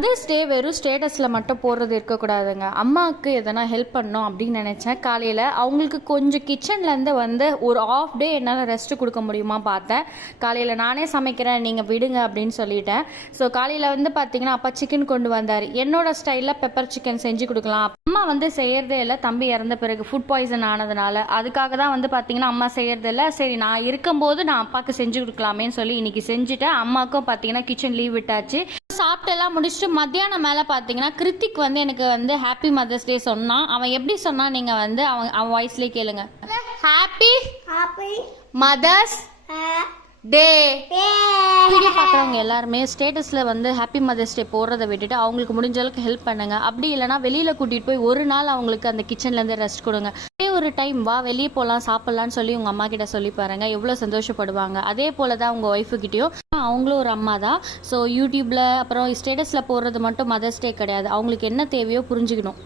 Mother's day வெறும் ஸ்டேட்டஸில் மட்டும் போடுறது இருக்கக்கூடாதுங்க. அம்மாவுக்கு எதனா ஹெல்ப் பண்ணணும் அப்படின்னு நினச்சேன். காலையில் அவங்களுக்கு கொஞ்சம் கிச்சன்லேருந்து வந்து ஒரு ஆஃப் டே என்னால் ரெஸ்ட்டு கொடுக்க முடியுமா பார்த்தேன். காலையில் நானே சமைக்கிறேன், நீங்கள் விடுங்க அப்படின்னு சொல்லிட்டேன். ஸோ காலையில் வந்து பார்த்தீங்கன்னா அப்பா சிக்கன் கொண்டு வந்தார். என்னோடய ஸ்டைலில் பெப்பர் சிக்கன் செஞ்சு கொடுக்கலாம். அம்மா வந்து செய்கிறதே இல்லை, தம்பி இறந்த பிறகு ஃபுட் பாய்சன் ஆனதுனால. அதுக்காக தான் வந்து பார்த்தீங்கன்னா அம்மா செய்கிறதே இல்லை. சரி, நான் இருக்கும்போது நான் அப்பாவுக்கு செஞ்சு கொடுக்கலாமேன்னு சொல்லி இன்றைக்கி செஞ்சுட்டேன். அம்மாவுக்கும் பார்த்தீங்கன்னா கிச்சன் லீவ் விட்டாச்சு. சாப்பிட்டெல்லாம் முடிச்சுட்டு மத்தியானம் மேலே பார்த்தீங்கன்னா கிருத்திக் வந்து எனக்கு வந்து ஹாப்பி மதர்ஸ் டே சொன்னான். அவன் எப்படி சொன்னான் நீங்கள் வந்து அவன் வாய்ஸ்லேயே கேளுங்க. Happy mother's day. வீடியோ பார்க்குறவங்க எல்லாருமே ஸ்டேட்டஸில் வந்து ஹாப்பி மதர்ஸ் டே போடுறதை விட்டுட்டு அவங்களுக்கு முடிஞ்ச அளவுக்கு ஹெல்ப் பண்ணுங்க. அப்படி இல்லைனா வெளியில் கூட்டிகிட்டு போய் ஒரு நாள் அவங்களுக்கு அந்த கிச்சன்லேருந்து ரெஸ்ட் கொடுங்க. அதே ஒரு டைம் வா வெளியே போகலாம் சாப்பிட்லான்னு சொல்லி உங்கள் அம்மா கிட்ட சொல்லி பாருங்க, எவ்வளோ சந்தோஷப்படுவாங்க. அதே போல் தான் உங்கள் ஒய்ஃபுக்கிட்டையும் அவங்களும் ஒரு அம்மா தான். ஸோ யூடியூப்பில் அப்புறம் ஸ்டேட்டஸில் போடுறது மட்டும் மதர்ஸ் டே கிடையாது. அவங்களுக்கு என்ன தேவையோ புரிஞ்சுக்கணும்.